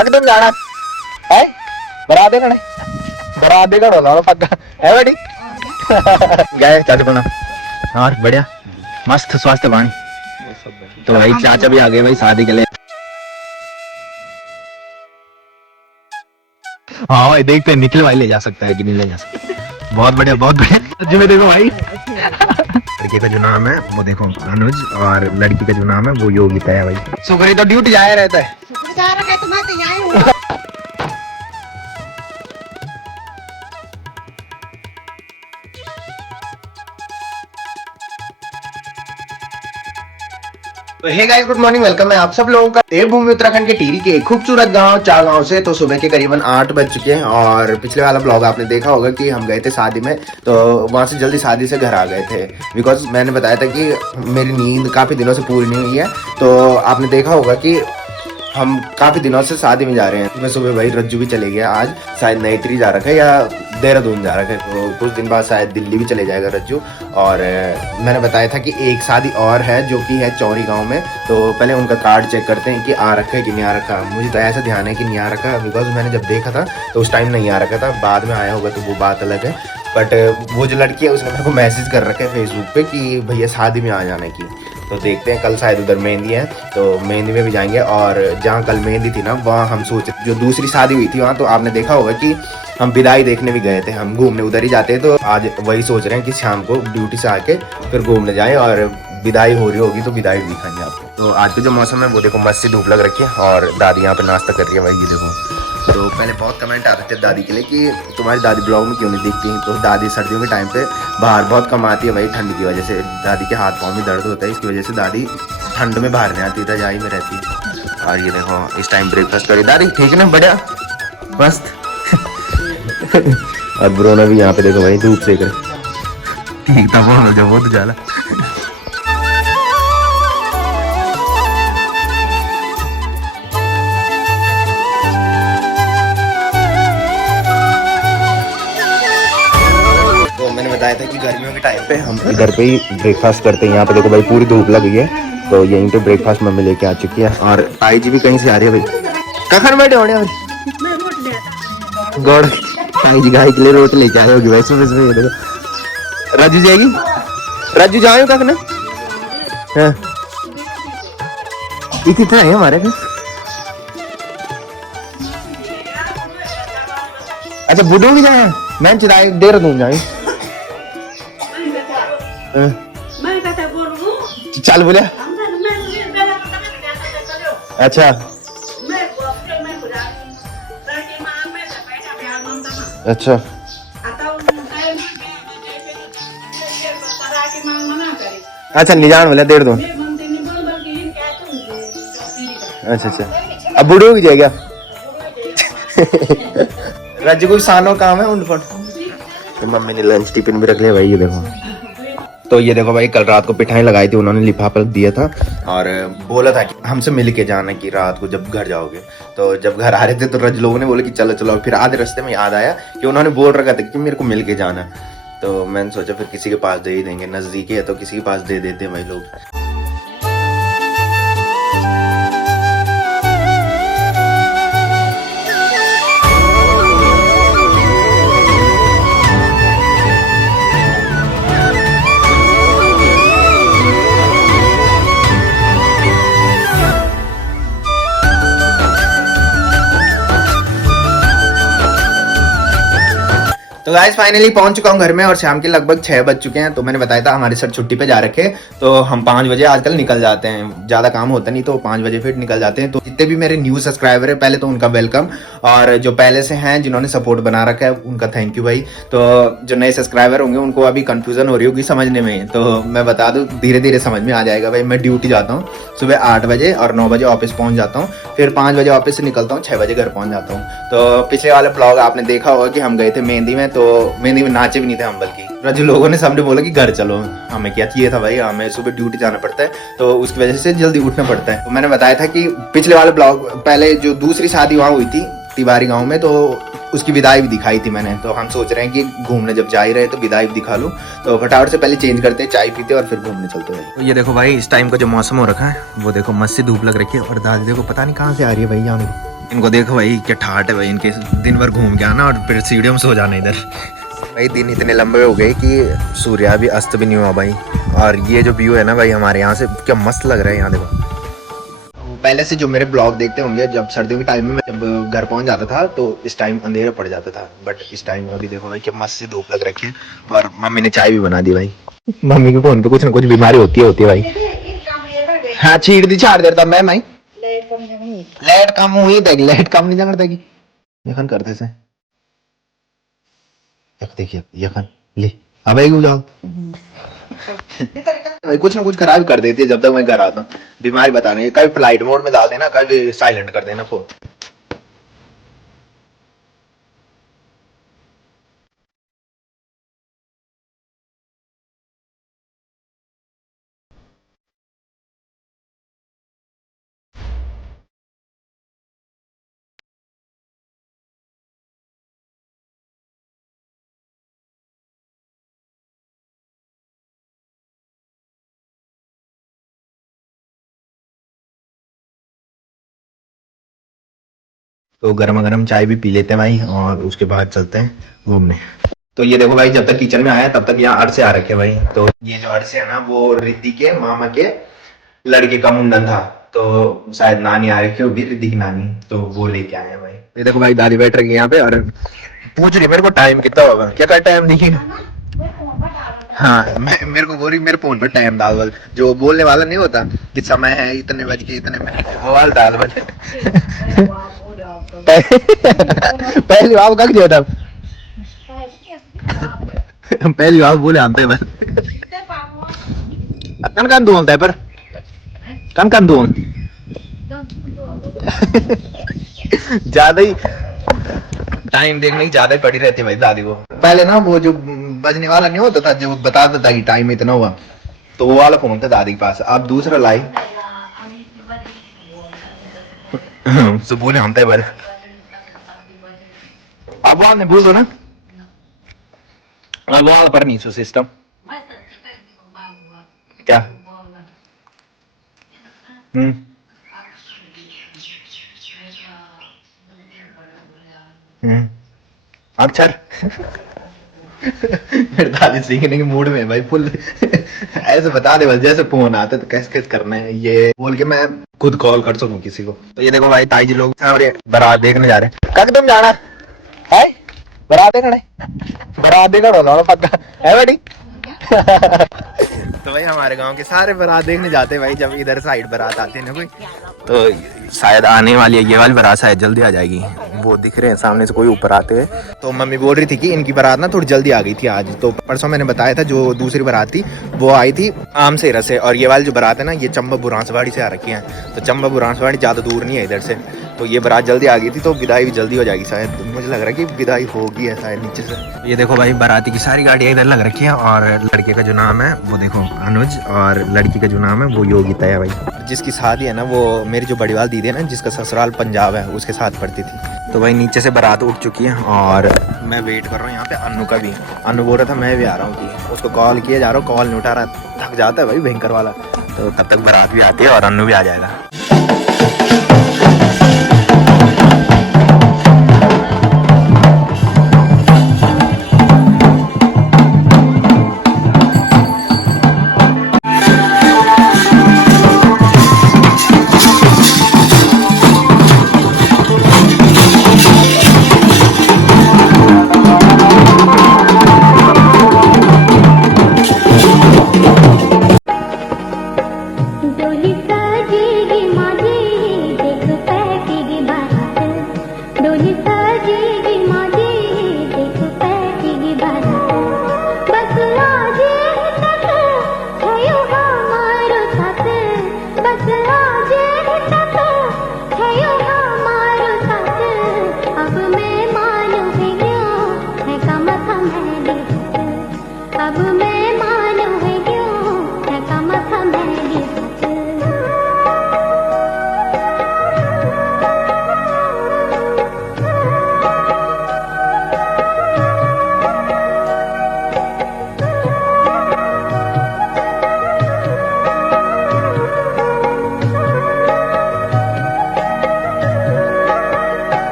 ककदम जाना है बरादे कने बरादे का रोला पक्का है बेटी गए चाचा बना और बढ़िया मस्त स्वास्थ्य पानी। तो भाई चाचा भी आ गए भाई शादी के लिए। हाँ भाई देखते हैं निखिल भाई ले जा सकता है कि नहीं ले जा सकता। बहुत बढ़िया बहुत बढ़िया। जी में देखो भाई लड़के का जो नाम है वो देखो अनुज और लड़की का जो नाम है वो योगिता है भाई। सुखरी तो ड्यूटी जाया रहता है। तो hey guys good morning welcome है आप सब लोगों का देवभूमि उत्तराखंड के टिहरी के एक खूबसूरत गांव चागांव से। तो सुबह के करीबन 8 बज चुके हैं और पिछले वाला ब्लॉग आपने देखा होगा कि हम गए थे शादी में, तो वहां से जल्दी शादी से घर आ गए थे बिकॉज मैंने बताया था कि मेरी नींद काफी दिनों से पूरी नहीं हुई है। तो आपने देखा होगा कि हम काफी दिनों से शादी में जा रहे हैं। मैं सुबह भाई रज्जू भी चले गया, आज शायद नईत्री जा रखा है या देहरादून जा रखा है, तो कुछ दिन बाद शायद दिल्ली भी चले जाएगा रज्जू। और मैंने बताया था कि एक शादी और है जो कि है चौरी गांव में, तो पहले उनका कार्ड चेक करते हैं कि आ रखा है कि नहीं आ रखा। मुझे तो ऐसा ध्यान है कि नहीं आ रखा बिकॉज मैंने जब देखा था तो उस टाइम नहीं आ रखा था, बाद में आया होगा तो वो बात अलग है। बट वो जो लड़की है उसने मेरे को मैसेज कर रखा है फेसबुक पे कि भैया शादी में आ जाने की। तो देखते हैं, कल शायद उधर मेहंदी है तो मेहंदी में भी जाएंगे। और जहाँ कल मेहंदी थी ना वहाँ हम सोचे जो दूसरी शादी हुई थी वहाँ, तो आपने देखा होगा कि हम विदाई देखने भी गए थे, हम घूमने उधर ही जाते हैं। तो आज वही सोच रहे हैं कि शाम को ड्यूटी से आके फिर घूमने जाएं और विदाई हो रही होगी तो विदाई भी दिखाएंगे आपको। तो आज का जो मौसम है वो देखो मस्त सी धूप लग रखी है और दादी यहाँ पे नाश्ता कर रही है भाई, ये देखो। तो पहले बहुत कमेंट आ रहे थे दादी के लिए कि तुम्हारी दादी ब्लॉग में क्यों नहीं दिखती। तो दादी सर्दियों के टाइम पे बाहर बहुत कम आती है भाई, ठंड की वजह से दादी के हाथ पाँव में दर्द होता है, इसकी वजह से दादी ठंड में बाहर नहीं आती, रजाई में रहती है। और ये देखो इस टाइम ब्रेकफास्ट करी दादी, ठीक है ना, बढ़िया मस्त। और ब्रोना भी यहाँ पे देखो भाई धूप सेक रहे, ठीक था वो जब बहुत जाला। बताया था कि गर्मियों के टाइम पे हम घर पे ही ब्रेकफास्ट करते हैं। यहाँ पे देखो भाई पूरी धूप लग गई है, तो यहीं पे ब्रेकफास्ट मम्मी लेके आ चुकी है। और ताई जी भी कहीं से आ रही है भाई, कखन बैठे होने गौड़ ताई जी गाय के लिए रोटी लेके आए होगी भाई सुबह सुबह। ये देखो राजू जाएगी, राजू जाओ कख ना। ये कितना है हमारे घर? अच्छा बुढ़ो भी जाए, मैं चिराई देहरादून जाए। चल बोले अच्छा अच्छा अच्छा नहीं जान बोला देर दो। अच्छा अच्छा अब बूढ़े हो जाएगा। राज्य कोई सानो काम है उन पर। तो मम्मी ने लंच टिफिन भी रख लिया भाई, ये देखो। तो ये देखो भाई कल रात को पिठाई लगाई थी उन्होंने, लिफाफा दिया था और बोला था कि हमसे मिल के जाना कि रात को जब घर जाओगे। तो जब घर आ रहे थे तो रज लोगों ने बोले कि चलो चलो, फिर आधे रास्ते में याद आया कि उन्होंने बोल रखा था कि मेरे को मिल के जाना। तो मैंने सोचा फिर किसी के पास दे ही देंगे, नजदीकी है तो किसी के पास दे देते हैं भाई लोग। तो गाइस फाइनली पहुंच चुका हूं घर में और शाम के लगभग 6 बज चुके हैं। तो मैंने बताया था हमारे सर छुट्टी पे जा रखे, तो हम 5 बजे आजकल निकल जाते हैं, ज्यादा काम होता नहीं तो 5 बजे फिर निकल जाते हैं। तो जितने भी मेरे न्यू सब्सक्राइबर है पहले तो उनका वेलकम, और जो पहले से हैं जिन्होंने सपोर्ट बना रखा है उनका थैंक यू भाई। तो जो नए सब्सक्राइबर होंगे उनको अभी कंफ्यूजन हो रही होगी समझने में, तो मैं बता दूं धीरे धीरे समझ में आ जाएगा भाई। मैं ड्यूटी जाता हूँ सुबह 8 बजे और 9 बजे ऑफिस पहुंच जाता हूँ, फिर 5 बजे ऑफिस से निकलता हूँ, 6 बजे घर पहुंच जाता हूँ। तो पिछले वाले ब्लॉग आपने देखा होगा कि हम गए थे मेहंदी में, तो मेहंदी में नाचे भी नहीं थे हम, बल्कि रजू लोगों ने सबने बोला कि घर चलो। हमें क्या चाहिए था भाई, हमें सुबह ड्यूटी जाना पड़ता है तो उसकी वजह से जल्दी उठना पड़ता है। तो मैंने बताया था कि पिछले वाले ब्लॉग पहले जो दूसरी शादी वहाँ हुई थी तिवारी गांव में, तो उसकी विदाई भी दिखाई थी मैंने। तो हम सोच रहे हैं कि घूमने जब जा ही रहे तो विदाई भी दिखा लूं। तो फटाफट से पहले चेंज करते हैं, चाय पीते और फिर घूमने चलते हैं। तो ये देखो भाई इस टाइम का जो मौसम हो रखा है वो देखो मस्त सी धूप लग रखी है और दादी देखो पता नहीं कहाँ से आ रही है भाई, यहाँ इनको देखो भाई क्या ठाट है भाई इनके, दिन भर घूम के आना और फिर सीढ़ियों में सो जाना इधर। भाई दिन इतने लंबे हो गए कि सूर्य भी अस्त भी नहीं हुआ भाई। और ये जो व्यू है ना भाई हमारे यहाँ से क्या मस्त लग रहा है यहाँ देखो। पहले से जो मेरे ब्लॉग देखते होंगे, जब सर्दियों के टाइम में मैं जब घर पहुंच जाता था तो इस टाइम अंधेरा पड़ जाता था, बट इस टाइम अभी देखो भाई क्या मस्त सी धूप लग रखी है। और मम्मी ने चाय भी बना दी भाई। मम्मी के फोन पे कुछ ना कुछ बीमारी होती है भाई। हाँ छीड़ दी चार देर तब मैं भाई लाइट कम हुई देख, लाइट कम नहीं करता की यखन करते से देखिए यखन ले अब जाओ भाई कुछ ना कुछ खराब कर देती है जब तक मैं घर आता हूँ। बीमारी बताने कभी फ्लाइट मोड में डाल देना, कभी साइलेंट कर देना फोन। तो गर्मा गर्म चाय भी पी लेते हैं भाई और उसके बाद चलते हैं घूमने। तो ये देखो भाई जब तक किचन में आया तब तक यहाँ अरसे आ रखे भाई। तो ये जो अरसे है ना वो रिद्धि के मामा के लड़के का मुंडन था, तो शायद नानी आ रखी होगी रिद्धि की नानी, तो वो लेके आए हैं भाई। ये देखो भाई दादी बैठ रही है यहाँ पे और पूछ रही मेरे को टाइम कितना होगा, क्या कर टाइम देखिए। हाँ मेरे को बोल रही मेरे फोन पर टाइम डाल बल, जो बोलने वाला नहीं होता कि समय है इतने बज के इतने मिनट, वो वाला डाल बल। पहली बार कब दिया था, पहली बार बोले आते बस कन कन दून है पर कन कन दून ज्यादा ही टाइम देखने की ज्यादा ही पड़ी रहती है भाई दादी को। पहले ना वो जो बजने वाला नहीं होता था जो बताता था कि टाइम इतना हुआ, तो वो वाला फोन था दादी के पास। अब दूसरा लाई सुबह ने हम बर अब वहां ने बोलो ना अब वहां पर नहीं सो सिस्टम क्या अक्षर फिर दादी सीखने के मूड में भाई फुल ऐसे बता दे बस जैसे फोन आते तो कैसे कैसे करना है ये बोल के मैं खुद कॉल कर सकूं किसी को। तो ये देखो भाई ताई जी लोग बारात देखने जा रहे हैं। कब तुम जाना है बारात देखने, बारात देखना पक्का है बेटी। तो भाई हमारे गांव के सारे बारात देखने जाते हैं भाई जब इधर साइड बारात आते हैं ना कोई, तो शायद आने वाली है ये वाली बारात शायद जल्दी आ जाएगी। वो दिख रहे हैं सामने से कोई ऊपर आते हैं। तो मम्मी बोल रही थी कि इनकी बारात ना थोड़ी जल्दी आ गई थी आज, तो परसों मैंने बताया था जो दूसरी बारात थी वो आई थी आमसेरा से, और ये वाली जो बारात है ना ये चंबा बुरांसवाड़ी से आ रखी है। तो चंबा बुरांसवाड़ी ज़्यादा दूर नहीं है इधर से, तो ये बारात जल्दी आ गई थी तो विदाई भी जल्दी हो जाएगी शायद। मुझे लग रहा है कि विदाई होगी है शायद नीचे से। ये देखो भाई बाराती की सारी गाड़ियाँ इधर लग रखी हैं और लड़के का जो नाम है वो देखो अनुज और लड़की का जो नाम है वो योगिता है भाई। जिसकी शादी है ना वो मेरी जो बड़ीवाल दीदी है ना जिसका ससुराल पंजाब है उसके साथ पड़ती थी। तो भाई नीचे से बारात उठ चुकी है और मैं वेट कर रहा हूँ यहाँ पे अन्नू का भी। अन्नू बोल रहा था मैं भी आ रहा हूँ कि उसको कॉल किया जा रहा हूँ, कॉल नहीं उठा रहा, थक जाता है भाई भयंकर वाला। तो तब तक बारात भी आती है और अन्नू भी आ जाएगा।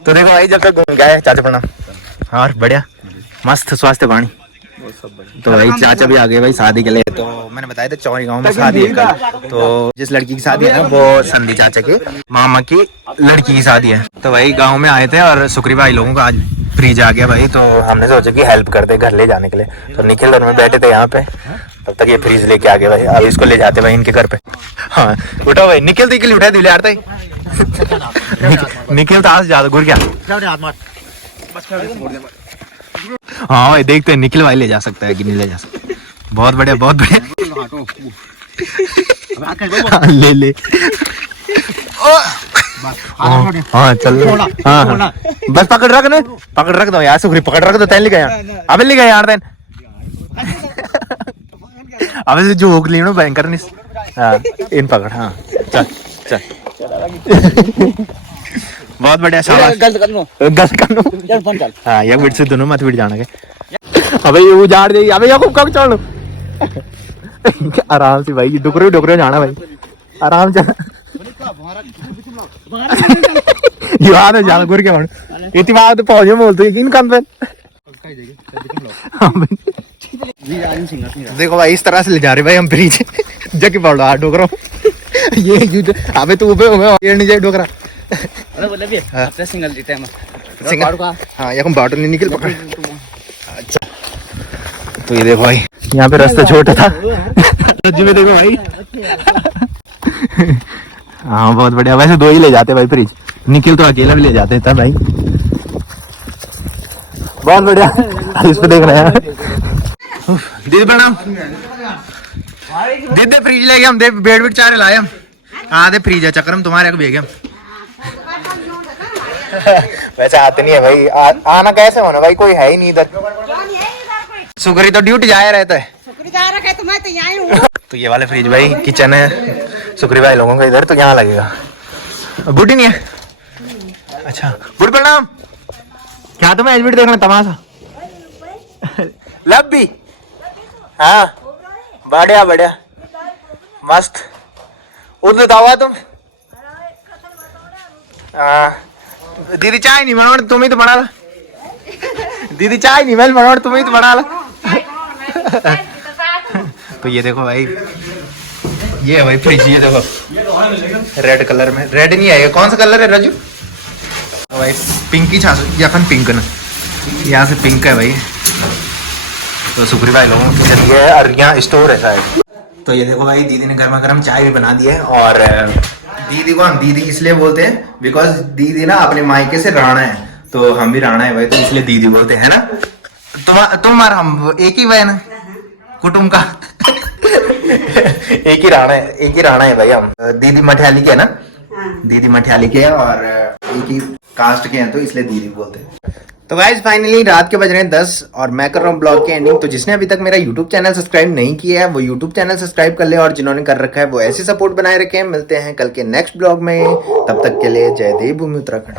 तो देखो भाई जब तक घूम गए चाचा प्रणाम। और बढ़िया मस्त स्वास्थ्य पानी। तो भाई चाचा भी आ गए भाई शादी के लिए। तो मैंने बताया था चौरी गांव में शादी है कल। तो जिस लड़की की शादी है ना वो संधि चाचा के मामा की लड़की की शादी है। तो भाई गांव में आए थे और शुक्री भाई लोगों का आज फ्रीज आ गया भाई। तो हमने सोचा कि हेल्प करते घर ले जाने के लिए। तो निखिल और मैं बैठे थे यहाँ पे, तब तक ये फ्रीज लेके आ गए भाई। अब इसको ले जाते भाई इनके घर पे। हाँ उठो भाई, निखिल निखिल उठा दिले यार। निखिल तो आज ज्यादा घुर गया। हाँ भाई देखते हैं निखिल भाई ले जा सकता है कि नहीं ले जा सकता। बहुत बढ़िया बहुत बढ़िया। ले ले हाँ चल। हाँ हाँ बस पकड़ रख दो यार। सुखरी पकड़ रख दो। तैन लिखा यार, अब लिखा यार तैन। अब से जो ली ना भयंकर नहीं। हाँ इन पकड़। हाँ चल चल बहुत बढ़िया शाबाश। गलत कर लो। हाँ एक मिनट से दोनों मत बिट जाना के। अबे ये उजाड़ देगी। अबे याकूब कब चढ़ लो। आराम से भाई डुकरे जाना भाई आराम से। यार ज्यादा घुर के इतनी बात तो पहुंचे बोलते यकीन कर पे। देखो भाई इस तरह से ले जा रहे भाई हम फ्रीज जबकि पड़ रहा डोकरा। ये अबे तू ऊपर नहीं जाए डोकरा। सिंगल जीते हैं। हाँ यहाँ बाटो नहीं निकल पकड़। अच्छा तो ये देखो भाई यहाँ पे रास्ता छोटा था। में देखो भाई। हाँ बहुत बढ़िया। वैसे दो ही ले जाते भाई फ्रिज। निखिल तो अकेला भी ले जाते था भाई। बहुत बढ़िया। इस पे देख रहे हैं। दीदी प्रणाम। दीदी फ्रिज लेके हम दे बेड वेड चारे लाए हम। आधे फ्रिज है चक्कर हम तुम्हारे को भेगे हम। वैसे आते नहीं है भाई। आना कैसे होना भाई, कोई है ही नहीं इधर। सुखरी तो ड्यूटी जाया रहता है। तो मैं तो यहीं हूं। तो ये वाले फ्रिज भाई किचन है सुखरी भाई लोगों का इधर। तो यहाँ लगेगा। बूटी नहीं है। अच्छा बूटी प्रणाम। क्या तुम्हें एडमिट देखना तमाशा। लब भी। हाँ बढ़िया बढ़िया मस्त। उधर दावा तुम। हाँ दीदी चाय नहीं बनाओ तुम ही तो बना ला। दीदी चाय नहीं मैं बनाओ तुम ही तो बना ला। तो ये देखो भाई ये है भाई फ्रिज। ये देखो रेड कलर में। रेड नहीं है ये कौन सा कलर है राजू भाई? पिंक ही छा या फिर पिंक ना। यहाँ से पिंक है भाई। तो सुखरी भाई लोगों की किचन है और यहाँ स्टोर है शायद। तो ये देखो भाई दीदी ने गर्मा गर्म चाय भी बना दी है। और दीदी को हम दीदी इसलिए बोलते हैं बिकॉज दीदी ना अपने मायके से राणा है। तो हम भी राणा है भाई तो इसलिए दीदी बोलते हैं ना। तुम और हम एक ही बहन है कुटुंब का। एक ही राणा है भाई हम। दीदी मठियाली के है ना। दीदी मठियाली के है और एक ही कास्ट के हैं तो इसलिए दीदी बोलते हैं। तो गाइस फाइनली रात के बज रहे हैं 10 और मैं कर रहा हूँ ब्लॉग की एंडिंग। तो जिसने अभी तक मेरा YouTube चैनल सब्सक्राइब नहीं किया है वो YouTube चैनल सब्सक्राइब कर ले और जिन्होंने कर रखा है वो ऐसे सपोर्ट बनाए रखे हैं। मिलते हैं कल के नेक्स्ट ब्लॉग में। तब तक के लिए जय देव भूमि उत्तराखंड।